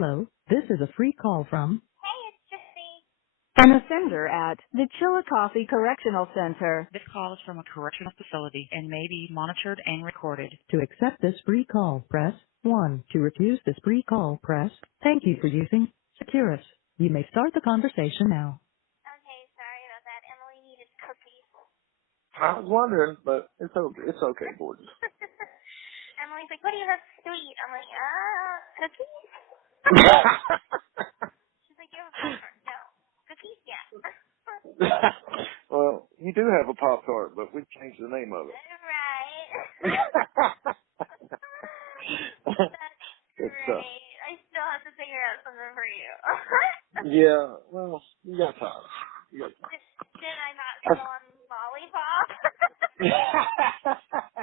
Hello, this is a free call from Hey, it's Gypsy. an offender at the Chillicothe Correctional Center. This call is from a correctional facility and may be monitored and recorded. To accept this free call, press 1. To refuse this free call, press thank you for using Securus. You may start the conversation now. Okay, sorry about that. Emily needed cookies. I was wondering, but it's okay. It's okay, gorgeous. Emily's like, what do you have sweet? I'm like, cookies? She's like, you have a Pop-Tart? No. Cookies? Yeah. Well, you do have a Pop-Tart, but we changed the name of it. Right. That's Good stuff. great. I still have to figure out something for you. Yeah, well, you got time. You got Did I not spill on lollipop? time.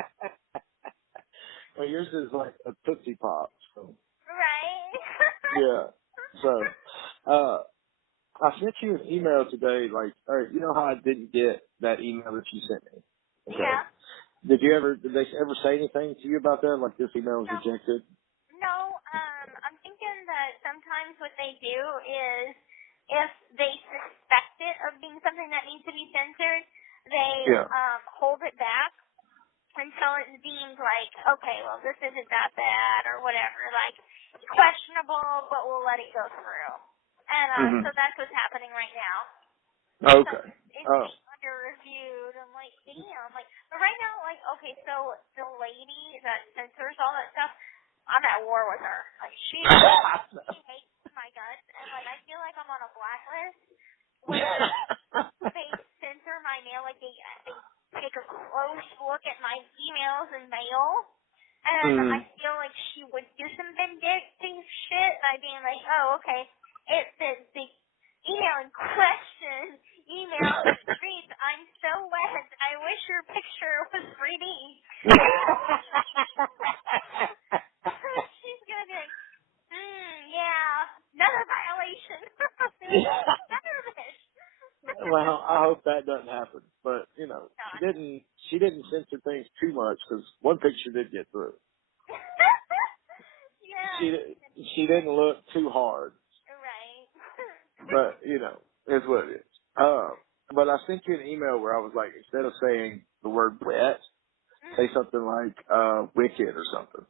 Well, yours is like a Tootsie Pop. So. Right. Yeah. So, I sent you an email today, like, all right, you know how I didn't get that email that you sent me? Okay. Yeah. Did they ever say anything to you about that? Like this email was rejected? No, I'm thinking that sometimes what they do is if they suspect it of being something that needs to be censored, they Yeah. hold it back until it's deemed like, okay, well, this isn't that bad or whatever. Like, it's questionable, but we'll let it go through. And so that's what's happening right now. So Okay. it's Oh. being under reviewed. I'm like, damn. Like, but right now, like, okay, so the lady that censors all that stuff, I'm at war with her. Like, she hates my guts, and like, I feel like I'm on a blacklist where they censor my mail. Like, they take a close look at my emails and mail, and I feel like she would do some vindictive shit by being like, oh, okay, the email in question, email reads, I'm so wet, I wish your picture was 3D. She's gonna be like, yeah, another violation. Well, I hope that doesn't happen. But you know, Not. she didn't censor things too much because one picture did get through. Yeah. She didn't look too hard. Right. But you know, it's what it is. But I sent you an email where I was like, instead of saying the word wet, say something like wicked or something.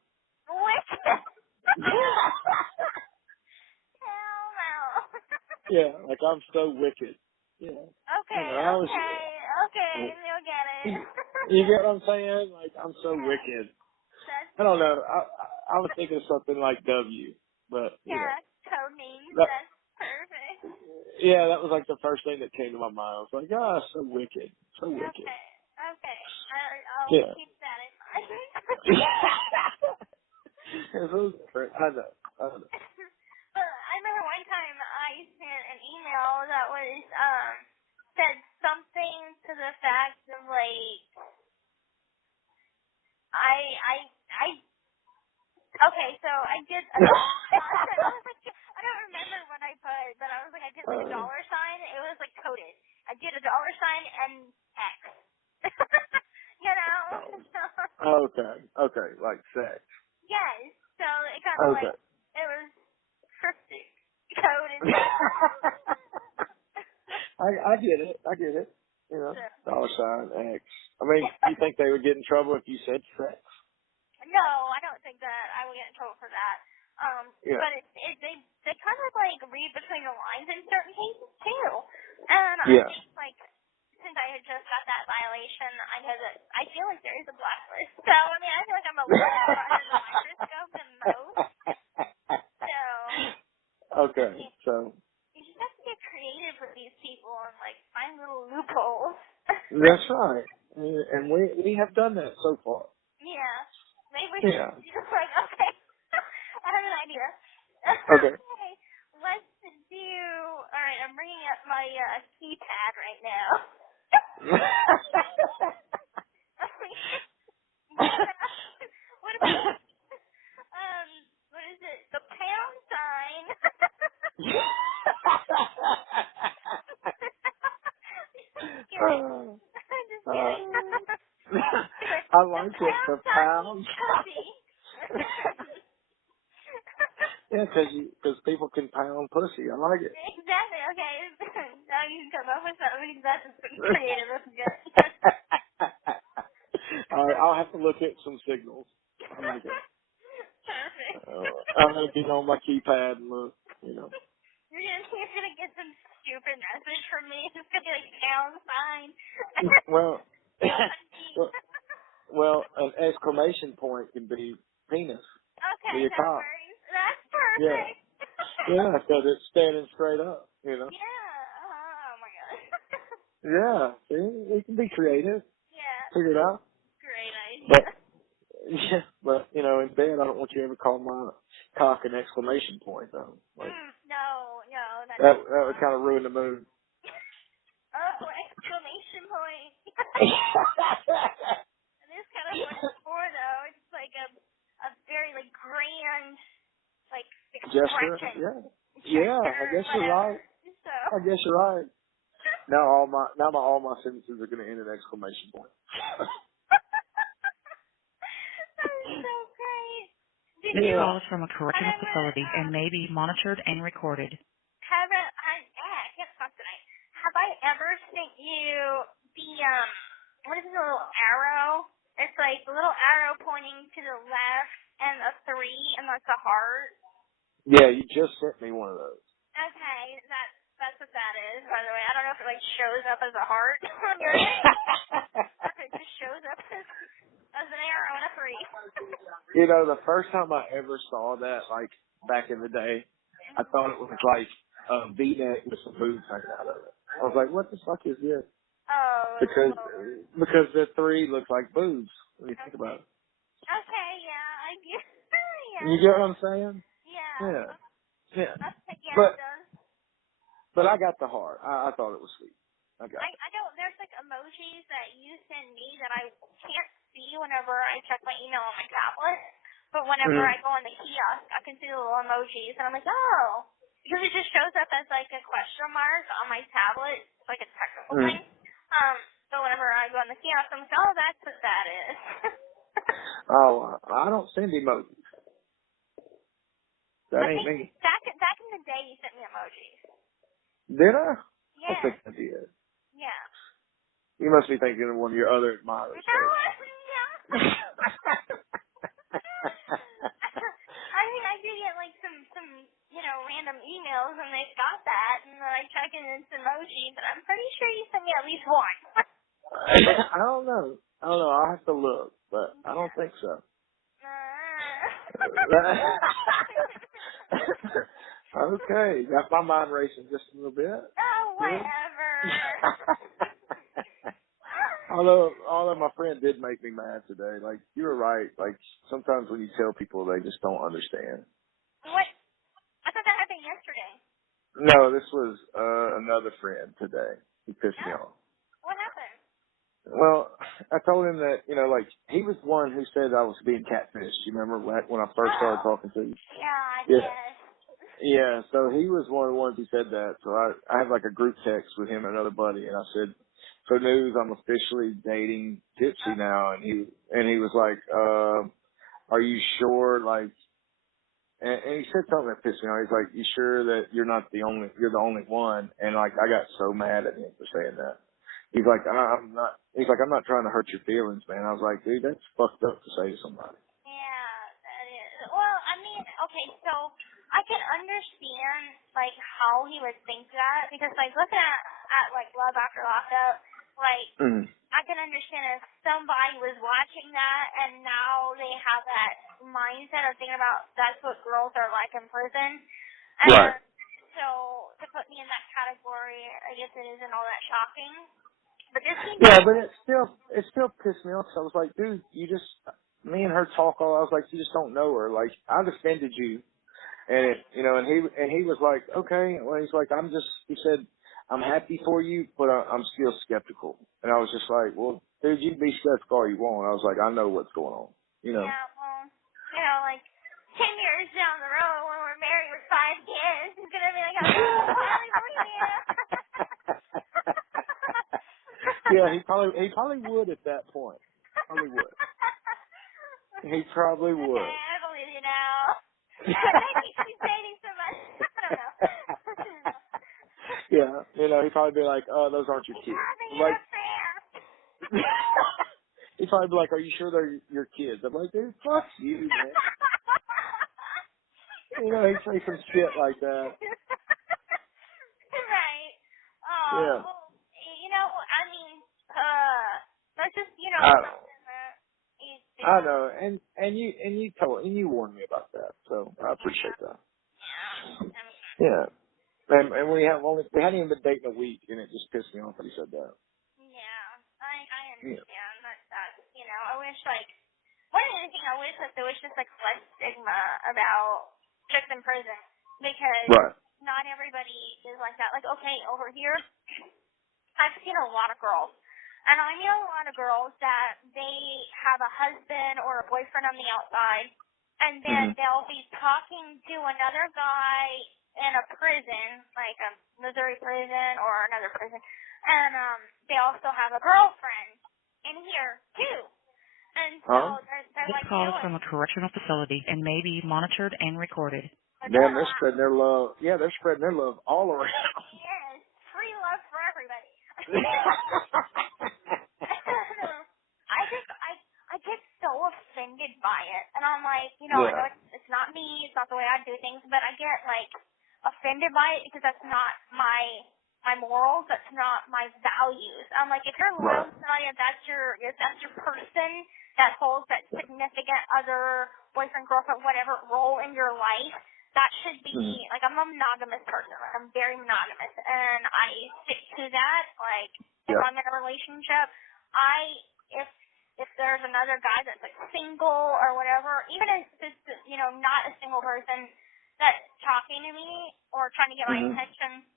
Wicked. Hell no. Yeah, like I'm so wicked. Yeah. Okay, You know, okay, you'll get it. you get what I'm saying? Like I'm so Yeah, wicked. that's I don't know. I was thinking of something like W, but you know. code names. That, That's perfect. yeah, that was like the first thing that came to my mind. I was like, oh, so wicked, so wicked. Okay. I'll Yeah. keep that in mind. It was different. I know. But I remember one time I sent an email that was said something to the fact of like I okay, so I did I was like I don't remember what I put, but I was like I did like a dollar sign. It was like coded. I did a dollar sign and X. You know? Okay, like sex. Yes. So it kind of like Okay. it was cryptic coded. I get it. I get it. You know, So, dollar sign X. I mean, you think they would get in trouble if you said sex? no, I don't think that I would get in trouble for that. Yeah. But they kind of like read between the lines in certain cases too. And I Yeah. think like since I had just got that violation, I know that I feel like there is a blacklist. So I mean, I feel like I'm a little more under the microscope than most. So Okay. So you just have to get creative with these people and like find little loopholes. that's right. And we have done that so far. Yeah. Maybe we should Yeah. just like, okay, I have an idea. Okay. Okay, let's do, alright, I'm bringing up my keypad right now. what about, what is it, the pound sign? Just kidding. Just kidding. I like The it. pound The sign pound. means pussy. Yeah, because people can pound pussy. I like it. Exactly. Okay. Now you can come up with something that's pretty creative. That's good. All right, I'll have to look at some signals. I like it. Perfect. I'm gonna get on my keypad and look. You know. You're gonna get some stupid message from me. It's gonna be like pound sign. Well, well, an exclamation point can be penis. Okay, Be a that cock. works. That's Yeah. perfect. Yeah, because it's standing straight up. You know. Yeah. Oh my god. Yeah. See, we can be creative. Yeah. Figure it out. Great idea. But yeah, but you know, in bed, I don't want you to ever call my cock an exclamation point though. Like No, that's that would kind of ruin the mood. oh, exclamation point. It is kind of what it's for though. It's like a very like grand like Gesture, expression. yeah. Gesture, Yeah, I guess you're whatever. right. So I guess you're right. Now all my sentences are gonna end in exclamation point. that is so great. Did This you Yeah. call is from a correctional whenever facility and may be monitored and recorded. I can't talk tonight. Have I ever sent you the what is the little arrow? It's like the little arrow pointing to the left and a 3 and that's a heart. Yeah, you just sent me one of those. Okay, that's what that is, by the way. I don't know if it like shows up as a heart on your end, or if it just shows up as an arrow and a 3. You know, the first time I ever saw that, like back in the day, I thought it was like a V-neck with some boobs hanging out of it. I was like, what the fuck is this? Oh. Because the 3 looks like boobs when you think about it. Okay, yeah, I get. Yeah. You get what I'm saying? Yeah. Yeah. Yeah. Yeah, it does. But I got the heart. I thought it was sweet. I got it. I don't. There's like emojis that you send me that I can't see whenever I check my email on my tablet. But whenever I go on the kiosk, I can see the little emojis, and I'm like, oh, because it just shows up as like a question mark on my tablet. It's like a technical thing. So whenever I go on the kiosk, I'm like, oh, that's what that is. Oh, I don't send emojis. That ain't me. Back in the day, you sent me emojis. Did I? I Yeah. think I did. Yeah. You must be thinking of one of your other admirers. No. I mean, I do get like some random emails and they've got that, and then I check in it's emoji, but I'm pretty sure you sent me at least one. I don't know. I'll have to look, but I don't think so. Okay, got my mind racing just a little bit. Oh, whatever. Although my friend did make me mad today. Like, you were right. Like, sometimes when you tell people, they just don't understand. What? I thought that happened yesterday. No, this was another friend today. He pissed me off. What happened? Well, I told him that, like, he was the one who said I was being catfished. You remember when I first started talking to you? God, Yeah. yes. Yeah, so he was one of the ones who said that. So I have like a group text with him and another buddy, and I said, "So news, I'm officially dating Gypsy now." And he was like, "Are you sure?" Like, and he said something that pissed me off. He's like, "You sure that you're the only one?" And like, I got so mad at him for saying that. He's like, I'm not. He's like, I'm not trying to hurt your feelings, man. I was like, dude, that's fucked up to say to somebody. Yeah, that is. Well, I mean, okay, so I can understand, like, how he would think that, because, like, looking at like, Love After Lockup, like, I can understand if somebody was watching that and now they have that mindset of thinking about that's what girls are like in prison. And Right. So, to put me in that category, I guess it isn't all that shocking. But this seems but it still pissed me off. So I was like, dude, me and her talk all. I was like, you just don't know her. Like, I defended you, and he was like, okay. Well, he's like, he said, I'm happy for you, but I'm still skeptical. And I was just like, well, dude, you can be skeptical all you want. I was like, I know what's going on. Yeah, well, like 10 years down the road when we're married with 5 kids, he's gonna be like, I'm finally for you. Yeah, he probably would at that point. Probably would. He probably would. Okay, I believe you now. Maybe she's Yeah, you know, he'd probably be like, "Oh, those aren't your kids." Like, he'd probably be like, "Are you sure they're your kids?" I'm like, "Dude, fuck you, man." You know, he'd say some shit like that. Right. Yeah. Well, you know, I mean, that's just, you know, I know. something that is, I know, and you warned me about that, so I appreciate that. Yeah, and we hadn't even been dating a week, and it just pissed me off that he said that. yeah, I Yeah. understand that, you know, I wish, like, one of the things I wish that there was just, like, less stigma about chicks in prison, because Right. not everybody is like that. Like, okay, over here, I've seen a lot of girls, and I know a lot of girls that they have a husband or a boyfriend on the outside, and then they'll be talking to another guy in a prison, like a Missouri prison or another prison, and they also have a girlfriend in here too. And so they're This like call is doing from a correctional facility and may be monitored and recorded. Damn, they're spreading their love. Yeah, they're spreading their love all around. Yes, free love for everybody. I get so offended by it, and I'm like, you know, I know it's not me, it's not the way I do things, but I get like offended by it because that's not my morals, that's not my values. I'm like, if you're loyal to somebody, if that's your person that holds that significant other, boyfriend, girlfriend, whatever role in your life, that should be, like, I'm a monogamous person. I'm very monogamous, and I stick to that. Like, if I'm in a relationship, if there's another guy that's, like, single or whatever, even if it's, you know, not a single person that's talking to me or trying to get my attention,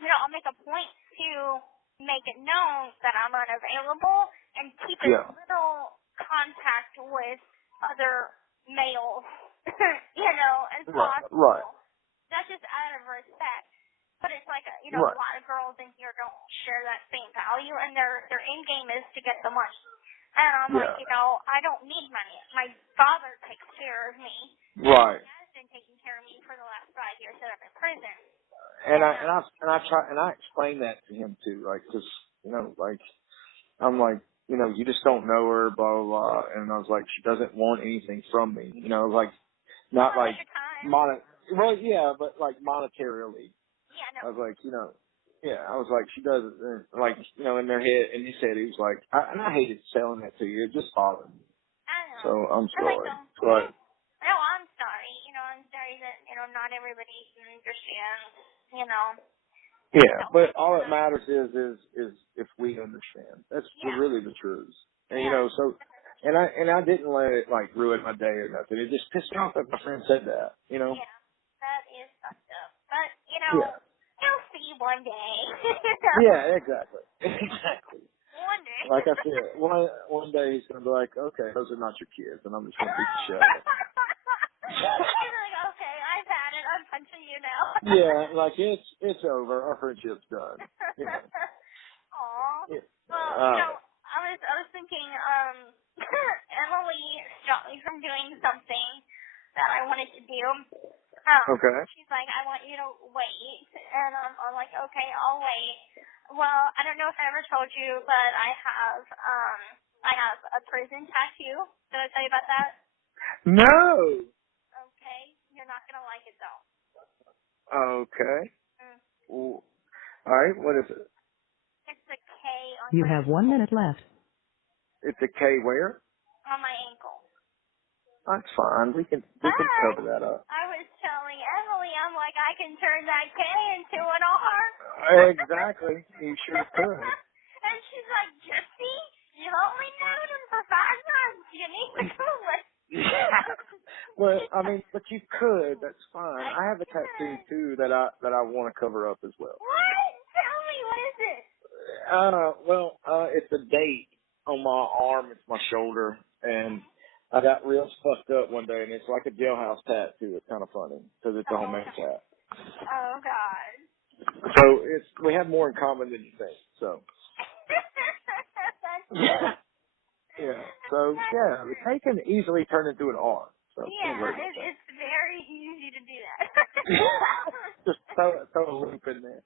you know, I'll make a point to make it known that I'm unavailable and keep as little contact with other males, you know, as possible. Right. That's just out of respect. But it's like, you know, a lot of girls in here don't share that same value, and their end game is to get the money. And I'm like, you know, I don't need money. My father takes care of me. Right. He has been taking care of me for the last 5 years that I'm in prison. And I explained that to him too, like, 'cause you know, like, I'm like, you know, you just don't know her, blah blah blah, and I was like, she doesn't want anything from me, you know, like, not like well, yeah, but like monetarily. Yeah, no. I was like, you know, I was like, she doesn't, like, you know, in their head, and he said, he was like, and I hated selling that to you, it just bothered me. I know. So I'm sorry, but. No, I'm sorry. You know, I'm sorry that, you know, not everybody can understand, you know. Yeah, but all that matters is if we understand. That's really the truth. And you know, so and I didn't let it like ruin my day or nothing. It just pissed me off that my friend said that, you know. Yeah, that is fucked up. But, you know, you'll see one day. Yeah, exactly. Exactly. One day. Like I said, one day he's gonna be like, okay, those are not your kids, and I'm just gonna beat the shit out of him. You're like, okay, I've had it. I'm punching you now. Yeah, like it's over. Our friendship's done. Yeah. Aw. Yeah. Well, you know, I was thinking, Emily stopped me from doing something that I wanted to do. Okay. She's like, I want you to wait, and I'm like, okay, I'll wait. Well, I don't know if I ever told you, but I have a prison tattoo. Did I tell you about that? No. Okay, you're not gonna like it though. Okay. Well, all right. What is it? It's a K on You my have 1 minute left. It's a K where? on my ankle. That's fine. We can cover that up. I was telling Emily, I'm like, I can turn that K into an R. Exactly. You sure could. And she's like, Gypsy, you've only known him for 5 months. You need to go with. Well, I mean, but you could. That's fine. I have a tattoo too that I want to cover up as well. What? Tell me, what is it? It's a date on my arm. It's my shoulder, and I got real fucked up one day, and it's like a jailhouse tattoo. It's kind of funny because it's a homemade tat. Oh God. So we have more in common than you think. So. Yeah. So yeah, the K can easily turn into an R. So it's very easy to do that. just throw a loop in there.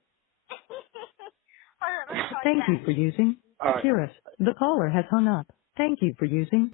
Thank you for using All right. Securus. The caller has hung up. Thank you for using